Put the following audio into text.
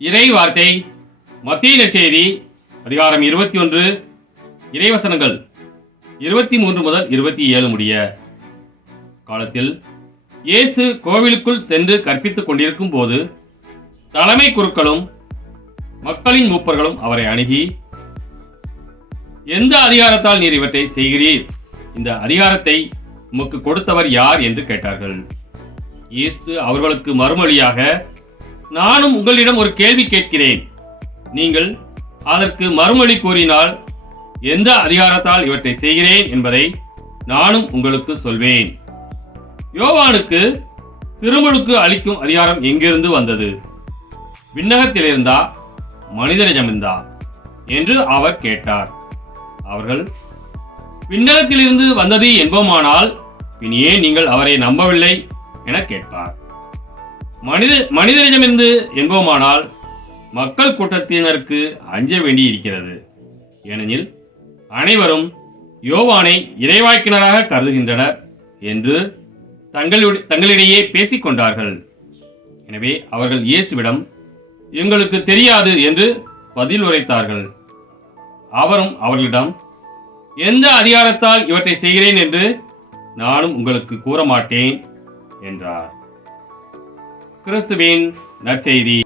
இறை வார்த்தை மத்தேயு நற்செய்தி அதிகாரம் 21 இறைவசனங்கள் 23 முதல் 27 முடிய. காலத்தில் இயேசு கோவிலுக்குள் சென்று கற்பித்துக் கொண்டிருக்கும் போது தலைமை குருக்களும் மக்களின் மூப்பர்களும் அவரை அணுகி, எந்த அதிகாரத்தால் நீர் இவற்றை செய்கிறீர்? இந்த அதிகாரத்தை உமக்கு கொடுத்தவர் யார் என்று கேட்டார்கள். இயேசு அவர்களுக்கு மறுமொழியாக, நானும் உங்களிடம் ஒரு கேள்வி கேட்கிறேன், நீங்கள் அதற்கு மறுமொழி கூறினால் எந்த அதிகாரத்தால் இவற்றை செய்கிறேன் என்பதை நானும் உங்களுக்கு சொல்வேன். யோவானுக்கு திருமுழுக்கு அளிக்கும் அதிகாரம் எங்கிருந்து வந்தது? விண்ணகத்திலிருந்தா மனிதனிடமிருந்தா என்று அவர் கேட்டார். அவர்கள், விண்ணகத்திலிருந்து வந்தது என்போமானால் பின் ஏன் நீங்கள் அவரை நம்பவில்லை என கேட்பார். மனிதனிடமிருந்து என்போமானால் மக்கள் கூட்டத்தினருக்கு அஞ்ச வேண்டி இருக்கிறது. ஏனெனில் அனைவரும் யோவானை இறைவாக்கினராக கருதுகின்றனர் என்று தங்களிடையே பேசிக் கொண்டார்கள். எனவே அவர்கள் இயேசுவிடம், எங்களுக்கு தெரியாது என்று பதில் உரைத்தார்கள். அவரும் அவர்களிடம், எந்த அதிகாரத்தால் இவற்றை செய்கிறேன் என்று நானும் உங்களுக்கு கூற மாட்டேன் என்றார். கிறிஸ்துவின் நற்செய்தி.